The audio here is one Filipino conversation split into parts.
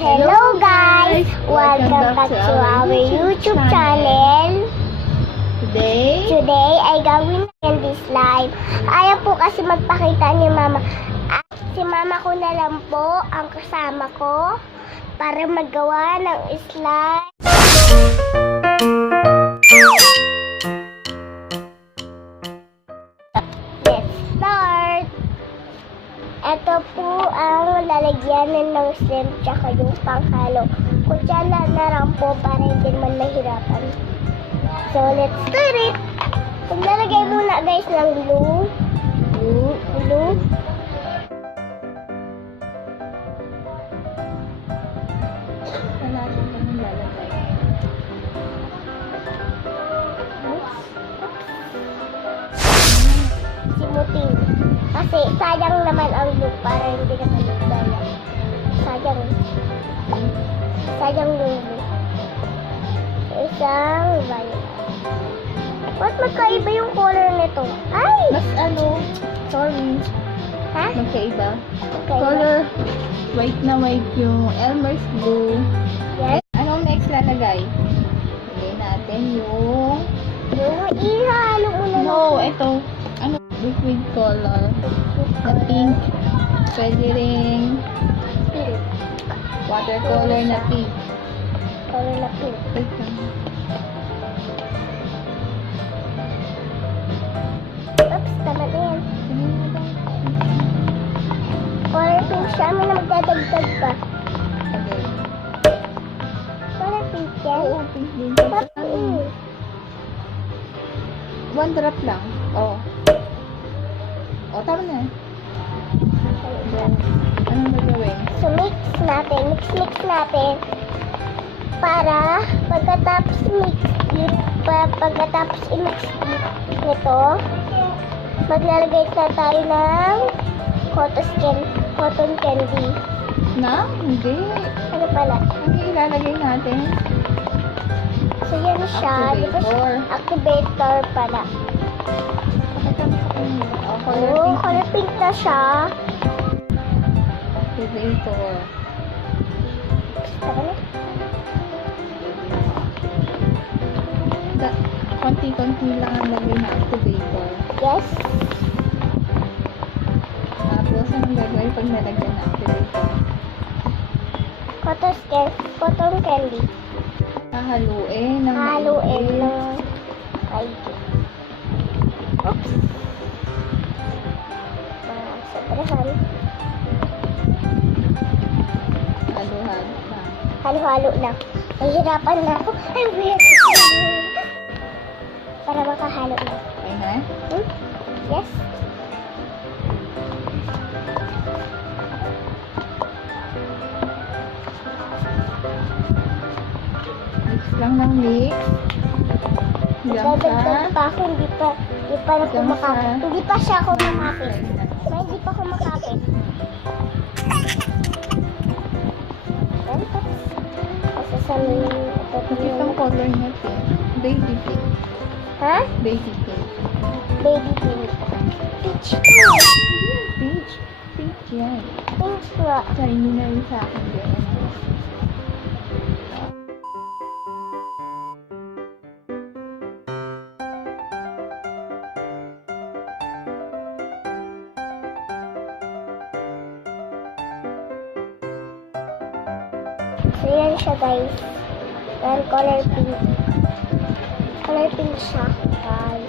Hello guys! Welcome back to our YouTube channel. Today ay gawin natin this live. Ayaw po kasi magpakita ni Mama. At si Mama ko na lang po ang kasama ko para magawa ng slide. Let's start! Ito po ang lalagyanan ng shrimp tsaka yung panghalo. Kutsara na lang po para hindi man mahirapan. So, let's start it! Maglalagay muna guys ng glue. Glue. Natin kami lalagay. Simutin. Kasi sayang naman ang glue para hindi na maligaya. Sayang yung glue. Isang violet. Ba't magkaiba yung color nito? Ay! Mas sorry. Ha? Magkaiba. Magkaiba. Color, white na white yung Elmer's blue. Yes. Anong next lalagay? Lagay natin yung... Yung ihalo mo na. No, ito. Liquid color. Na pink. Pwede ring Pink. watercolor na pink. Color na pink. Wait lang. Oops, tama na yan. Color pink siya. May na magdadagdag pa. Okay. Color pink yan. Oo, pink din. Ba't pink? One drop lang. Oh. Oh, tama na. Anong gagawin? So, mix natin para pagkatapos i-mix nito, maglalagay na tayo ng cotton candy. Na? Hindi. Ano pala? Ano ilalagay natin? So, yan siya. Activator. Activator pala. Oh, color pink na siya. Activator. Tara na. Konti-konti lang ang lagay na activator. Yes. Tapos, anong gagawin pag nalagyan na activator? Cotton candy. Hahaluin ng Haluin maigi. ng maigi. Oops. Sobrahan. Halo-halo na. Halo-halo lang. Nahihirapan na ako. Ay, weird. Para makahalo na. Okay na? Yes. Mix lang ng mix. Hanggang Dadagdag sa... pa ako. Hindi pa na kumakapit. Hindi pa siya kumakapit. Hindi pa kumakapit. Kasi sa Itong color na pink. Baby pink. ha? Baby pink. Baby pink. Peach. Peach. Pink yan. Pink nga. Shiny na rin sa akin din. So, yan siya guys. Yan, color pink. Color pink siya. Yan.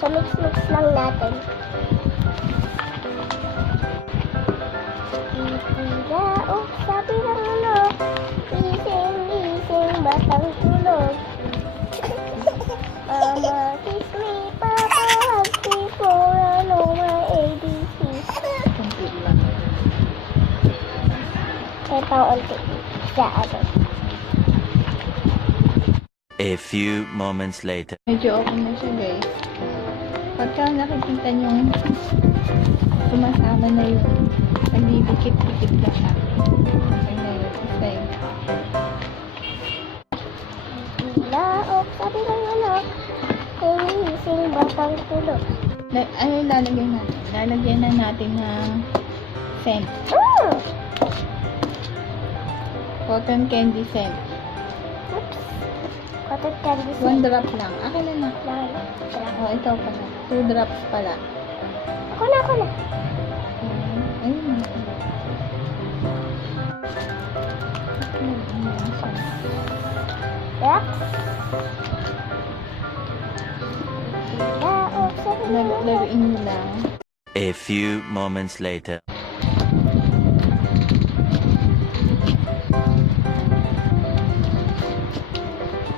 So, mix lang natin. Oh, sabi ng gising, batang tulog. Mama, kiss me, Papa, hug me for I know my ABC. Kunti lang. Ito, unti. A few moments later. Medyo okay na siya guys. Pagka nakikita nyo sumasama na yung nagdidikit-dikit na siya. Okay na yun. Okay. Laok, sabi ng gising, batang tulog. Ano yung lalagyan natin? Lalagyan na natin ng scent. Cotton candy scent. Oops. Cotton candy. 1 drop lang. Akin na na. Lang. Oh, ito pala. 2 drops pala. Ako na. Ayun. Yep. Laruin mo lang. A few moments later.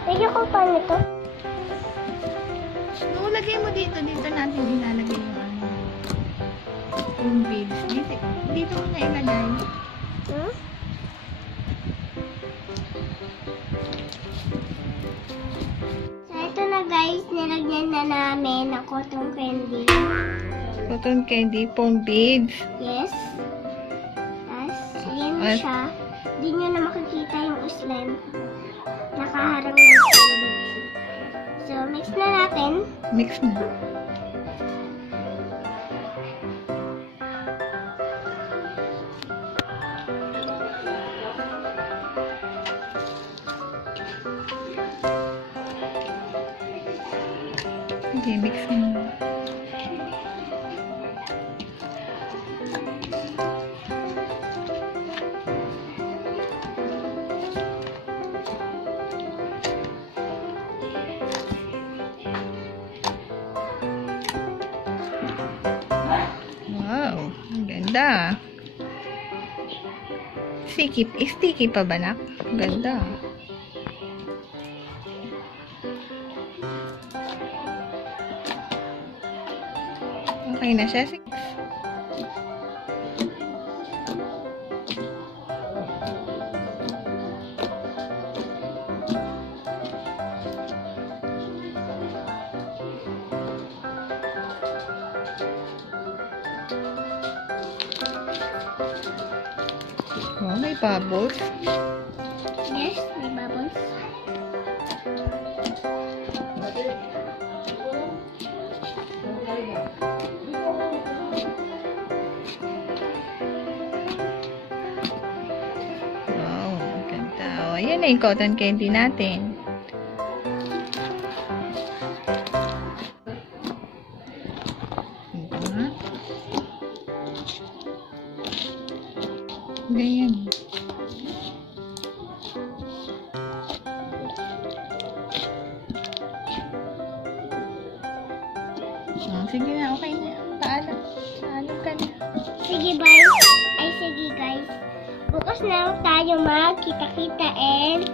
Lagyan ko pa nito. No, lagay mo dito. Dito natin ilalagay yung ano. Yung beads. Dito mo na ilagay. Hmm? So, ito na guys. Nilagyan na namin ng cotton candy. Cotton candy, foam beads. Yes. Tapos, yan na At- siya. Hindi nyo na makikita yung slime. Nakaharang na siya. So, mix na natin. Mix na. Okay, mix na. Wow, ang ganda. Sticky pa ba, nak? Ang ganda. Okay na siya. Oh, may bubbles. Yes, may bubbles. Wow, ang ganda. Oh, ayan na yung cotton candy natin. Ganyan. Oh, sige na, okay na. Paalam ka na. Sige, bye. Ay, sige, guys. Bukas na tayo magkita-kita and